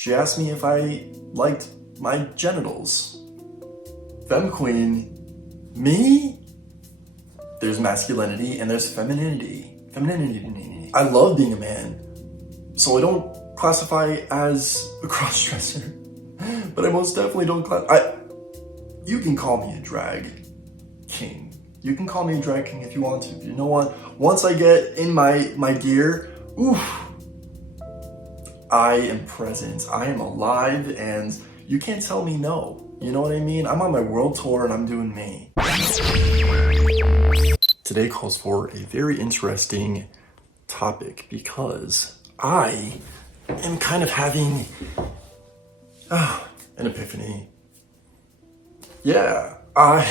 She asked me if I liked my genitals. Femme queen. Me? There's masculinity and there's femininity. I love being a man, so I don't classify as a cross-dresser, but I most definitely don't you can call me a drag king. You can call me a drag king if you want to. You know what? Once I get in my gear, oof, I am present, I am alive, and you can't tell me no. You know what I mean? I'm on my world tour and I'm doing me. Today calls for a very interesting topic because I am kind of having an epiphany. Yeah, I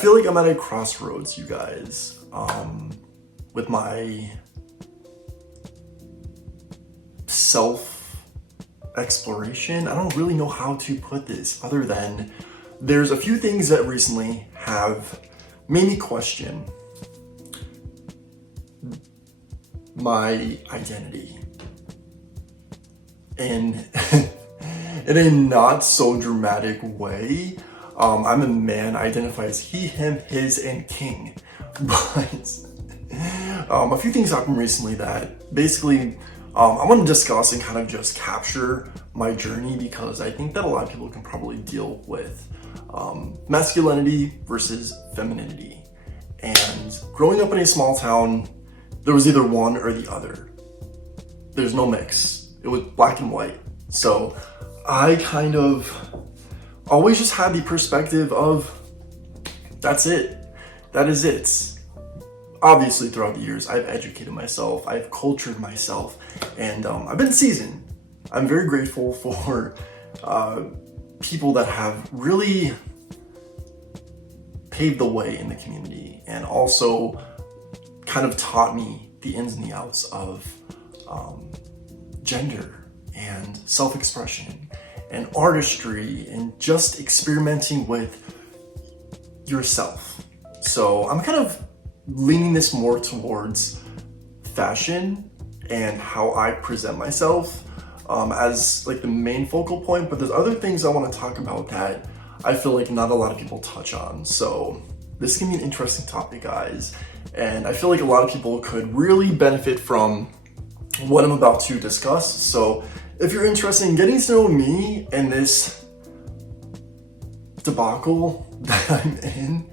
feel like I'm at a crossroads, you guys, with my self-exploration. I don't really know how to put this other than there's a few things that recently have made me question my identity in a not so dramatic way. I'm a man, I identify as he, him, his, and king. But a few things happened recently that basically I want to discuss and kind of just capture my journey, because I think that a lot of people can probably deal with masculinity versus femininity. And growing up in a small town, there was either one or the other. There's no mix. It was black and white. So I kind of always just had the perspective of, that's it. That is it. Obviously, throughout the years, I've educated myself, I've cultured myself, and I've been seasoned. I'm very grateful for people that have really paved the way in the community and also kind of taught me the ins and the outs of gender and self-expression and artistry and just experimenting with yourself. So I'm kind of leaning this more towards fashion and how I present myself as like the main focal point, but there's other things I want to talk about that I feel like not a lot of people touch on. So this can be an interesting topic, guys, and I feel like a lot of people could really benefit from what I'm about to discuss. So if you're interested in getting to know me and this debacle that I'm in,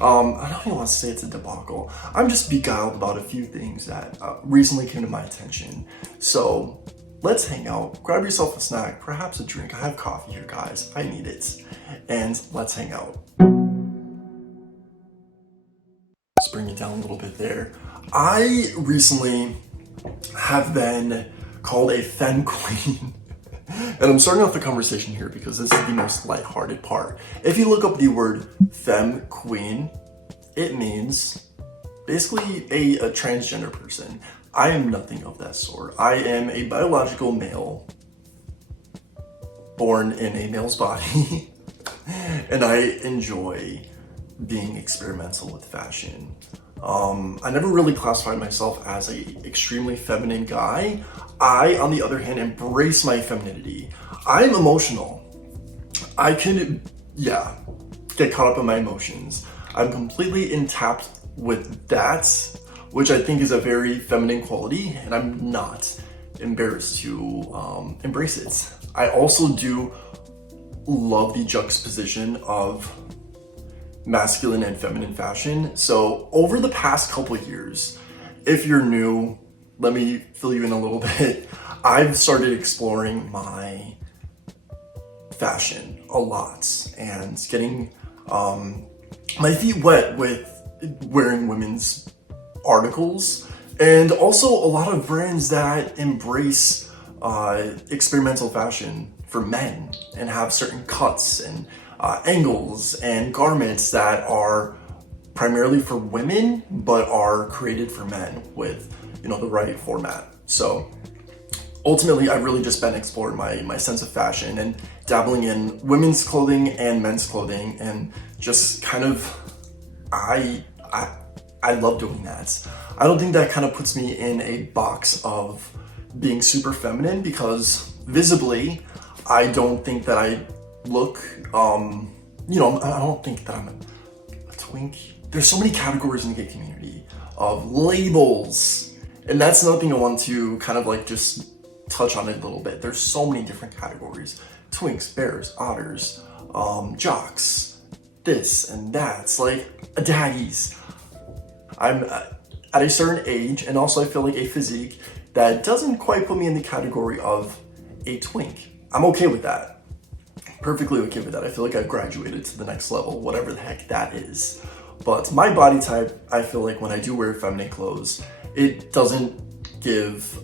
I don't even want to say it's a debacle. I'm just beguiled about a few things that recently came to my attention. So let's hang out, grab yourself a snack, perhaps a drink. I have coffee here, guys. I need it. And let's hang out. Let's bring it down a little bit there. I recently have been called a femme queen. And I'm starting off the conversation here because this is the most lighthearted part. If you look up the word femme queen, it means basically a transgender person. I am nothing of that sort. I am a biological male born in a male's body and I enjoy being experimental with fashion. I never really classified myself as a extremely feminine guy. I, on the other hand, embrace my femininity. I'm emotional. I can, get caught up in my emotions. I'm completely intact with that, which I think is a very feminine quality, and I'm not embarrassed to embrace it. I also do love the juxtaposition of masculine and feminine fashion. So over the past couple of years, if you're new, let me fill you in a little bit. I've started exploring my fashion a lot and getting my feet wet with wearing women's articles, and also a lot of brands that embrace experimental fashion for men and have certain cuts and angles and garments that are primarily for women but are created for men with, you know, the right format. So ultimately, I've really just been exploring my sense of fashion and dabbling in women's clothing and men's clothing, and just kind of I love doing that. I don't think that kind of puts me in a box of being super feminine, because Visibly, I don't think that I look, you know, I don't think that I'm a twink. There's so many categories in the gay community of labels, and that's another thing I want to kind of like just touch on it a little bit. There's so many different categories: twinks, bears, otters, jocks, this and that's, like daddies. I'm at a certain age, and also I feel like a physique that doesn't quite put me in the category of a twink. I'm okay with that. Perfectly okay with that. I feel like I've graduated to the next level, whatever the heck that is. But my body type, I feel like when I do wear feminine clothes, it doesn't give,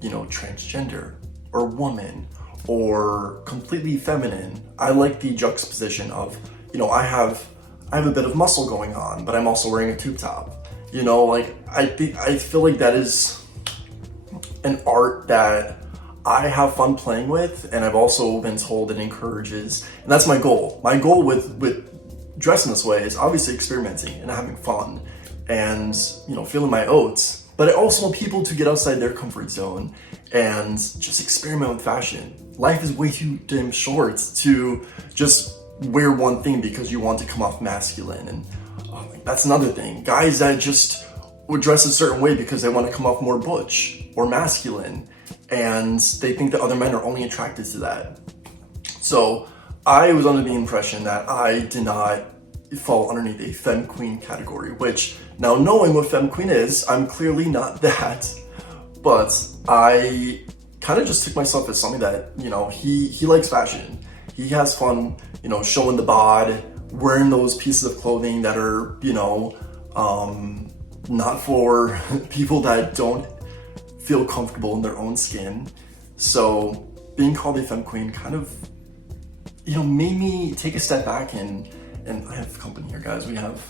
you know, transgender or woman or completely feminine. I like the juxtaposition of, you know, I have a bit of muscle going on, but I'm also wearing a tube top. You know, like I feel like that is an art that I have fun playing with, and I've also been told it encourages, and that's my goal. My goal with dressing this way is obviously experimenting and having fun and, you know, feeling my oats, but I also want people to get outside their comfort zone and just experiment with fashion. Life is way too damn short to just wear one thing because you want to come off masculine. And that's another thing. Guys that just would dress a certain way because they want to come off more butch or masculine, and they think that other men are only attracted to that. So I was under the impression that I did not fall underneath a femme queen category, which, now knowing what femme queen is, I'm clearly not that. But I kind of just took myself as something that, you know, he likes fashion. He has fun, you know, showing the bod, wearing those pieces of clothing that are, you know, not for people that don't feel comfortable in their own skin. So being called a femme queen kind of, you know, made me take a step back, and I have company here, guys. We have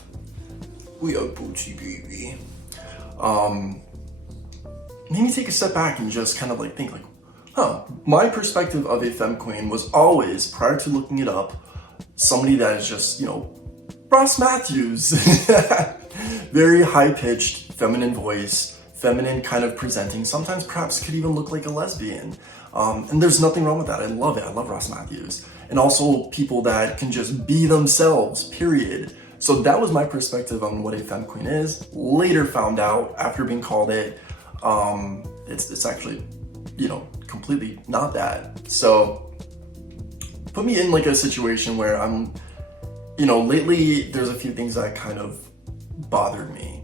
Boochie baby. Made me take a step back and just kind of like think like, huh, my perspective of a femme queen was always, prior to looking it up, somebody that is just, you know, Ross Matthews. Very high-pitched, feminine voice, feminine kind of presenting, sometimes perhaps could even look like a lesbian. And there's nothing wrong with that. I love it. I love Ross Matthews. And also people that can just be themselves, period. So that was my perspective on what a femme queen is. Later found out, after being called it, it's actually, you know, completely not that. So put me in like a situation where I'm, you know, lately there's a few things that kind of bothered me.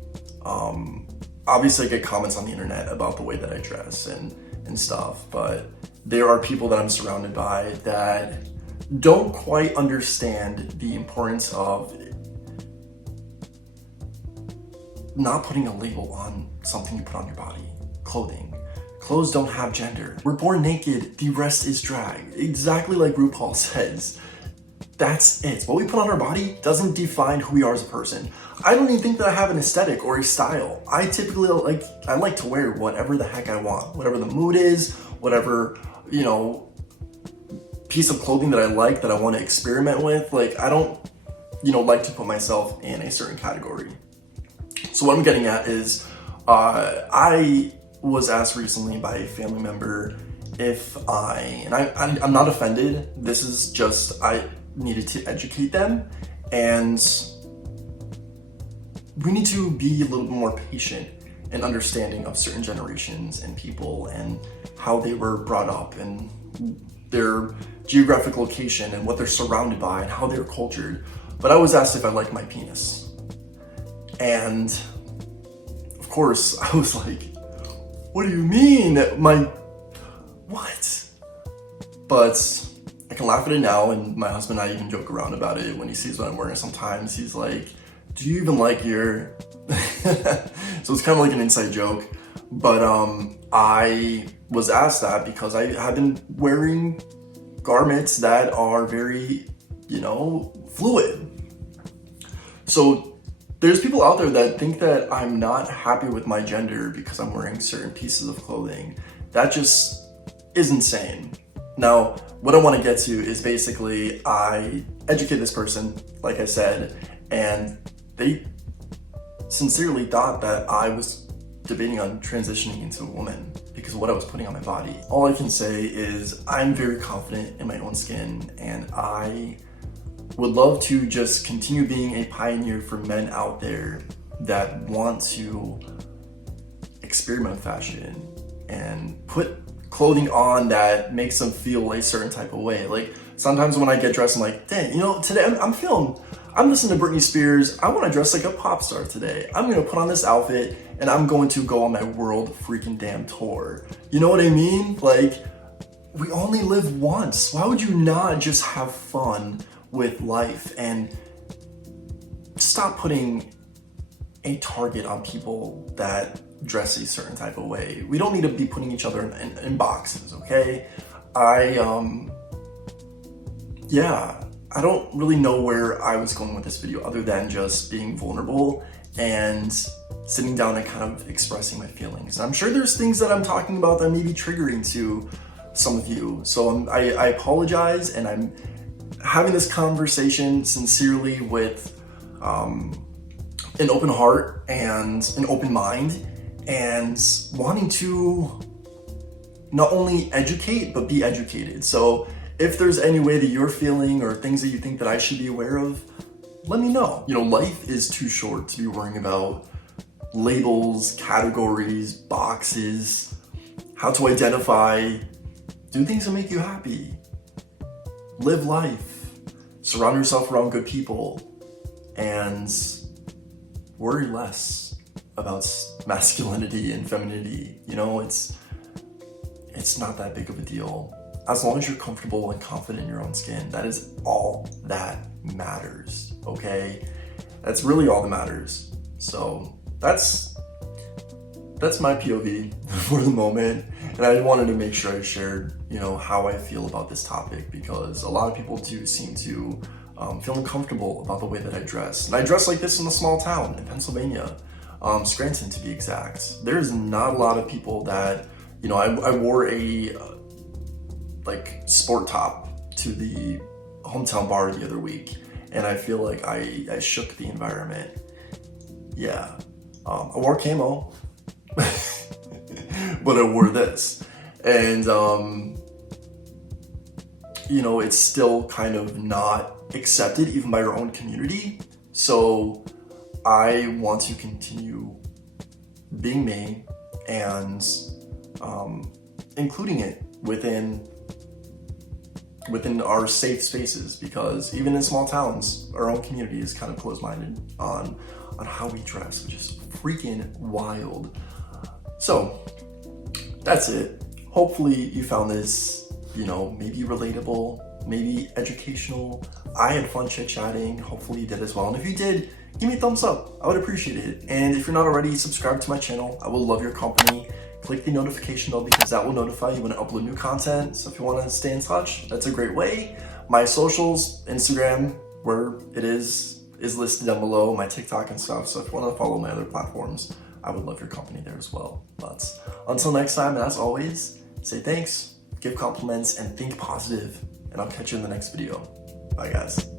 Obviously I get comments on the internet about the way that I dress and stuff, but there are people that I'm surrounded by that don't quite understand the importance of not putting a label on something you put on your body. Clothing. Clothes don't have gender. We're born naked, the rest is drag. Exactly like RuPaul says. That's it. What we put on our body doesn't define who we are as a person. I don't even think that I have an aesthetic or a style. I typically like to wear whatever the heck I want. Whatever the mood is, whatever, you know, piece of clothing that I like, that I want to experiment with. Like, I don't, you know, like to put myself in a certain category. So what I'm getting at is, I was asked recently by a family member if I'm not offended. This is just, I needed to educate them, and we need to be a little bit more patient and understanding of certain generations and people and how they were brought up and their geographic location and what they're surrounded by and how they're cultured. But I was asked if I like my penis. And of course I was like, what do you mean? What? But I can laugh at it now, and my husband and I even joke around about it when he sees what I'm wearing. Sometimes he's like, do you even like your... So it's kind of like an inside joke. But I was asked that because I have been wearing garments that are very, you know, fluid. So there's people out there that think that I'm not happy with my gender because I'm wearing certain pieces of clothing. That just is insane. Now, what I want to get to is basically I educate this person, like I said, and they sincerely thought that I was debating on transitioning into a woman because of what I was putting on my body. All I can say is I'm very confident in my own skin, and I would love to just continue being a pioneer for men out there that want to experiment fashion and put clothing on that makes them feel a certain type of way. Like sometimes when I get dressed, I'm like, dang, you know, today I'm listening to Britney Spears. I want to dress like a pop star today. I'm going to put on this outfit and I'm going to go on my world freaking damn tour. You know what I mean? Like, we only live once. Why would you not just have fun with life and stop putting a target on people that dress a certain type of way? We don't need to be putting each other in boxes, okay? I don't really know where I was going with this video other than just being vulnerable and sitting down and kind of expressing my feelings. I'm sure there's things that I'm talking about that may be triggering to some of you. So I apologize, and I'm having this conversation sincerely with an open heart and an open mind, and wanting to not only educate, but be educated. So if there's any way that you're feeling or things that you think that I should be aware of, let me know. You know, life is too short to be worrying about labels, categories, boxes, how to identify. Do things that make you happy. Live life. Surround yourself around good people. And worry less about masculinity and femininity. You know, it's not that big of a deal. As long as you're comfortable and confident in your own skin, that is all that matters, okay? That's really all that matters. So that's my POV for the moment. And I wanted to make sure I shared, you know, how I feel about this topic, because a lot of people do seem to feel uncomfortable about the way that I dress. And I dress like this in a small town in Pennsylvania, Scranton to be exact. There's not a lot of people that, you know, I wore a like sport top to the hometown bar the other week, and I feel like I shook the environment. Yeah, I wore camo, but I wore this, and you know, it's still kind of not accepted even by our own community. So I want to continue being me and including it within our safe spaces, because even in small towns, our own community is kind of closed-minded on how we dress, which is freaking wild. So that's it. Hopefully you found this, you know, maybe relatable, maybe educational. I had fun chit-chatting. Hopefully you did as well. And if you did, give me a thumbs up. I would appreciate it. And if you're not already subscribed to my channel, I will love your company. Click the notification bell, because that will notify you when I upload new content. So if you want to stay in touch, that's a great way. My socials, Instagram, where it is listed down below, my TikTok and stuff. So if you want to follow my other platforms, I would love your company there as well. But until next time, and as always, say thanks, give compliments, and think positive. And I'll catch you in the next video. Bye guys.